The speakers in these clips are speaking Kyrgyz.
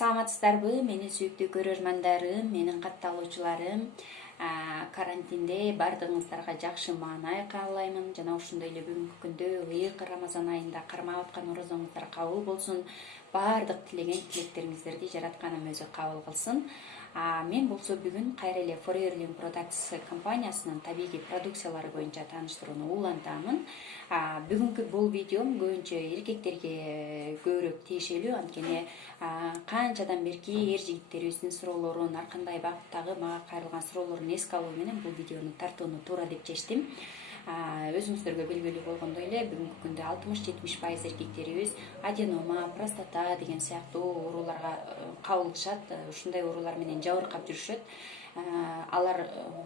Саламатсыздарбы, менин сүйүктүү көрөрмандарым, менин катталуучуларым. Карантинде бардыгыңыздарга жакшы маанай каалаймын жана ошондой эле бүгүнкү күндө ыйык Рамазан айында кармап аткан орозоңуздар кабыл болсун. Бардык тилеген тилектериңиздерди жаратканым өзү кабыл кылсын. Мен болсо бүгүн кайра эле Forever Products компаниясынын табигый продукциялары боюнча тааныштырууну улантамын. Бүгүнкү бул видеом көбүнчө эркектерге көбүрөөк тиешелүү, анткени канчадан берки эр жигиттерибиздин суроолорун, ар кандай багыттагы мага кайрылган суроолорун эске алуу менен бул видеону тартууну туура деп чечтим. Өзүңүздөргө белгилүү болгондой эле бүгүнкү күндө 60-70% эркектерибиз аденома, простата деген сыяктуу ооруларга кабылышат. Ушундай оорулар менен жабыркап жүрүшөт. Алар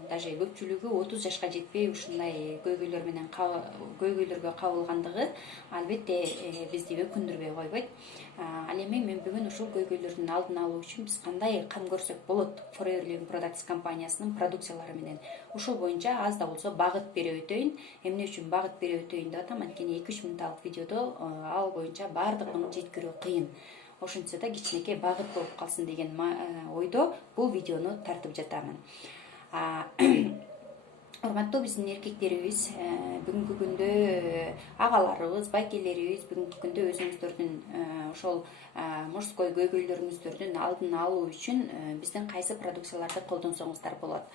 даже көпчүлүгү 30 жашка жетпей ушундай көйгөйлөргө кабылгандыгы албетте бизди өкүндүрбөй койбойт. Ал эми мен бүгүн ушул көйгөйлөрдүн алдын алуу үчүн биз кандай кам көрсөк болот Forever Products компаниясынын продукциялары менен ошол боюнча аз да болсо багыт берип өтөйүн. Эмне үчүн багыт берип өтөйүн деп атам, анткени 2-3 мүнөттүк видеодо ал боюнча баардыгын жеткирүү кыйын. Ошентсе да кичинекей багыт болуп калсын деген ойдо бул видеону тартып жатамын. Урматтуу биздин эркектерибиз, бүгүнкү күндө агаларыбыз, байкелерибиз бүгүнкү күндө өзүңүздөрдүн ошол мужской көйгөйлөрүңүздөрдүн алдын алуу үчүн биздин кайсы продукцияларды колдонсоңуздар болот.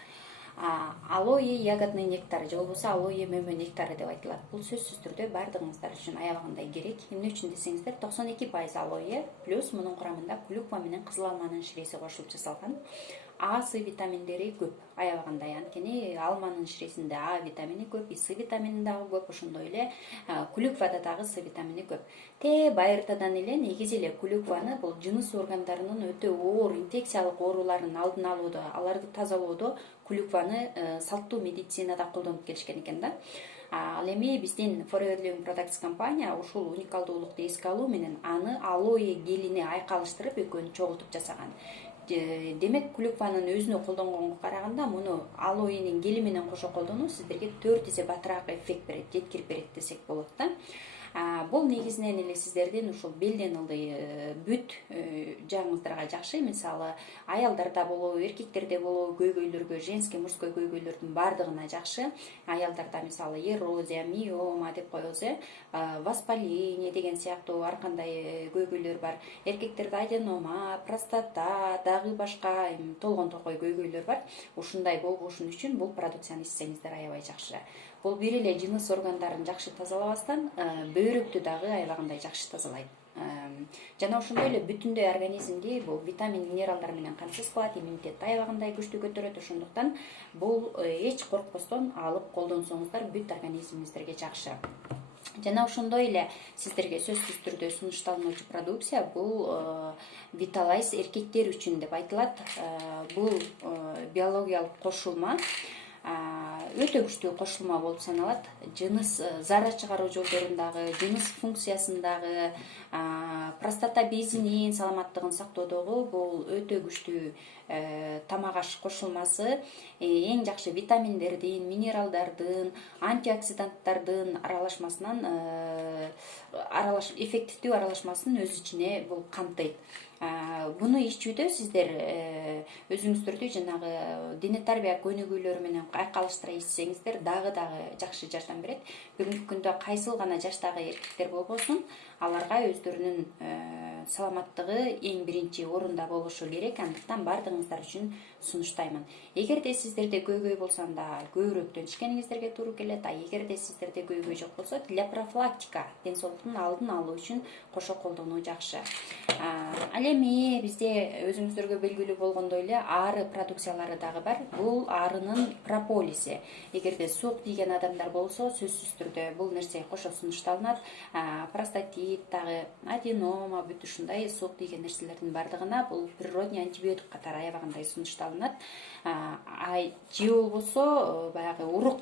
Алоэ ягодный нектар же болбосо алоэ мөмө нектары деп айтылат. Бул сөзсүз түрдө баардыгыңыздар үчүн аябагандай керек. Эмне үчүн десеңиздер, 92% алоэ плюс мунун курамында клюква менен кызыл алманын ширеси кошулуп жасалган. С витаминдери көп, аябагандай, анткени алманын ширесинде А витамини көп, С витамини дагы көп, ошондой эле клюквада дагы С витамини көп. Байыртадан эле негизи эле клюкваны бул жыныс органдарынын өтө оор инфекциялык ооруларын алдын алууда, аларды тазалоодо клюкваны салттуу медицинада колдонуп келишкен экен да. Ал эми биздин Forever Products компания ушул уникалдуулукту эске алуу менен аны алоэ гелине айкалыштырып экөөнү чогултуп жасаган. Демек, клюкванын өзүнө колдонгонго караганда муну алоэнин гели менен кошо колдонуу сиздерге 4 эсе батыраак эффект берет, жеткирип берет десек болот да. Бул негизинен эле сиздердин ушул белден ылдый бүт жагыңыздарга жакшы. Мисалы, аялдарда болобу, эркектерде болобу көйгөйлөргө, женский, мужской көйгөйлөрдүн баардыгына жакшы. Аялдарда мисалы эрозия, миома деп коебуз, воспаление деген сыяктуу ар кандай көйгөйлөр бар. Эркектерде аденома, простата, дагы башка толгон токой көйгөйлөр бар. Ушундай болбошун үчүн бул продукцияны ичсеңиздер аябай жакшы. Бул бир эле жыныс органдарын жакшы тазалабастан, бөйрөктү дагы аябагандай жакшы тазалайт. Жана ошондой эле бүтүндөй организмди бул витамин, минералдар менен камсыз кылат, иммунитетти аябагандай күчтүү көтөрөт. Ошондуктан бул эч коркпостон алып колдонсоңуздар бүт организмиңиздерге жакшы. Жана ошондой эле сиздерге сөзсүз түрдө сунушталуучу продукция бул Vitalize эркектер үчүн деп айтылат. Бул биологиялык кошулма өтө күчтүү кошулма болуп саналат. Жыныс зара чыгаруу жолдорундагы, жыныс функциясындагы, простата безинин саламаттыгын сактоодогу бул өтө күчтүү тамак аш кошулмасы эң жакшы витаминдердин, минералдардын, антиоксиданттардын аралашмасынан эффективдүү аралашмасын өз ичине бул камтыйт. Буну ичүүдө сиздер өзүңүздөрдү жанагы дене тарбия көнүгүүлөрү менен айкалыштыра ичсеңиздер дагы жакшы жардам берет. Бүгүнкү күндө кайсыл гана жаштагы эркектер болбосун, аларга өздөрүнүн саламаттыгы эң биринчи орунда болушу керек. Андыктан баардыгыңыздар үчүн сунуштаймын. Эгерде сиздерде көйгөй болсо анда көбүрөөк төнүшкениңиздерге туура келет. Эгерде сиздерде көйгөй жок болсо, для профилактика, ден соолуктун алдын алуу үчүн кошо колдонуу жакшы. Ал эми бизде өзүңүздөргө белгилүү болгондой эле ары продукциялары дагы бар. Бул арынын прополиси. Эгерде суук тийген адамдар болсо, сөзсүз түрдө бул нерсе кошо сунушталынат. Простатит дагы, аденома, бүт ушундай суук тийген нерселердин баардыгына бул природный антибиотик катары аябагандай сунушталынат. Же болбосо баягы урук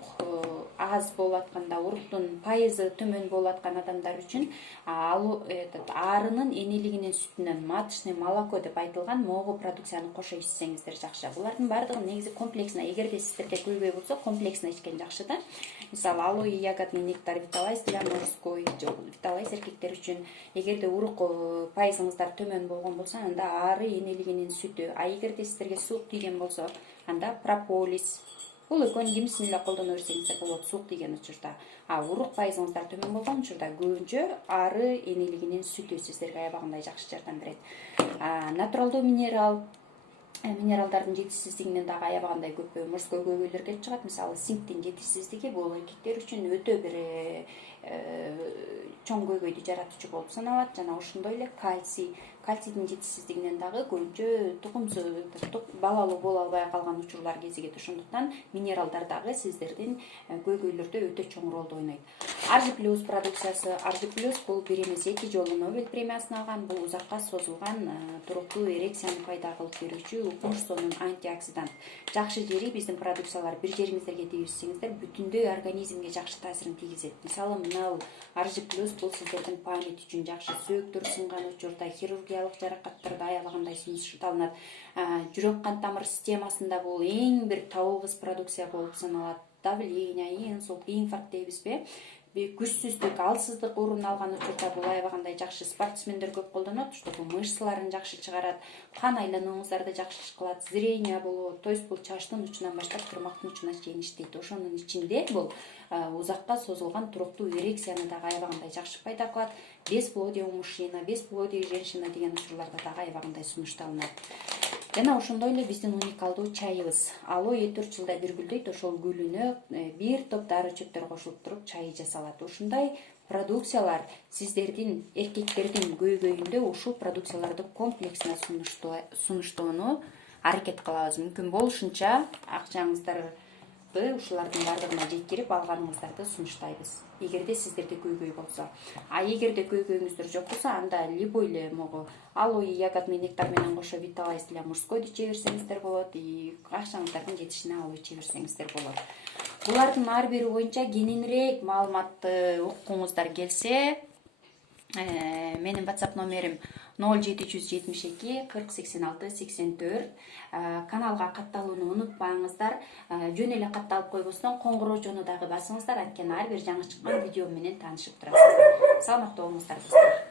аз болуп атканда, уруктун пайызы төмөн болуп аткан адамдар үчүн арынын энелигинин сүтүнөн маточный молоко деп айтылган могу продукцияны кошо ичсеңиздер жакшы. Булардын баардыгы негизи комплексно. Эгерде сиздерде көйгөй болсо комплексно ичкен жакшы да. Мисалы алоэ, ягодный нектар, виталайз для мужской, виталайз эркектер үчүн. Эгерде урук пайызыңыздар төмөн болгон болсо, анда ары энелигинин сүтү. А эгерде сиздерге суук тийген болсо, анда прополис. Бул экөөнүн кимисин эле колдоно берсеңиздер болот суук тийген учурда. А урук пайызыңыздар төмөн болгон учурда көбүнчө ары энелигинин сүтү сиздерге аябагандай жакшы жардам берет. Натуралдуу минералдардын жетишсиздигинен дагы аябагандай көп мужской көйгөйлөр келип чыгат. Мисалы синктин жетишсиздиги бул эркектер үчүн өтө бир чоң көйгөйдү жаратуучу болуп саналат. Жана ошондой эле кальцийдин жетишсиздигинен дагы көбүнчө балалуу боло албай калган учурлар кезигет. Ошондуктан минералдар дагы сиздердин көйгөйлөрдө өтө чоң ролду ойнойт. Аржи плюс продукциясы. Аржи плюс бул бир эмес 2 жолу Нобель премиясын алган. Бул узакка созулган туруктуу эрекцияны пайда кылып берүүчү мужсонун антиоксидант. Жакшы жери биздин продукциялар бир жериңиздерге тийгизсеңиздер бүтүндөй организмге жакшы таасирин тийгизет. Мисалы мына Аржи плюс бул сиздердин память үчүн жакшы, сөөктөр сынган учурда, хирургиялык жаракаттарда аябагандай сунушталынат. Жүрөк кан тамыр системасында бул эң бир табылгыс продукция болуп саналат. Давление, инсульт, инфаркт дейбизби? Күчсүздүк, алсыздык орун алган учурда бул аябагандай жакшы. Спортсмендер көп колдонот, чтобы мышцаларын жакшы чыгарат, кан айланууңуздарды жакшы кылат, зрение болот. То есть бул чачтын учунан баштап тырмактын учуна чейин иштейт. Ошонун ичинде бул узакка созулган туруктуу эрекцияны дагы аябагандай жакшы пайда кылат. Бесплодие у мужчина, бесплодие женщина деген учурларда дагы аябагандай сунушталынат. Жана ошондой эле биздин уникалдуу чайыбыз. Алоэ 4 жылда бир гүлдөйт. Ошол гүлүнө бир топ дары чөптөр кошулуп туруп чай жасалат. Ушундай продукциялар сиздердин эркектердин көйгөйүндө ушул продукцияларды комплексно сунуштоону аракет кылабыз. Мүмкүн болушунча акчаңыздарды ушулардын бардыгына жеткирип алганыңыздарды сунуштайбыз. Эгерде сиздерде көйгөй болсо. А эгерде көйгөйүңүздөр жок болсо, анда любой эле могу алоэ, ягодный нектар менен кошо виталайз для мужской иче берсеңиздер болот, и акчаңыздардын жетишине алып иче берсеңиздер болот. Булардын ар бири боюнча кененирээк маалыматты уккуңуздар келсе, менин WhatsApp номерим 0772 40 86 84. Каналга катталууну унутпаңыздар. Жөн эле катталып койбостон коңгуроо жону дагы басыңыздар. Анткени ар бир жаңы чыккан видео менен таанышып турасыздар. Саламаттуу болуңуздар достор.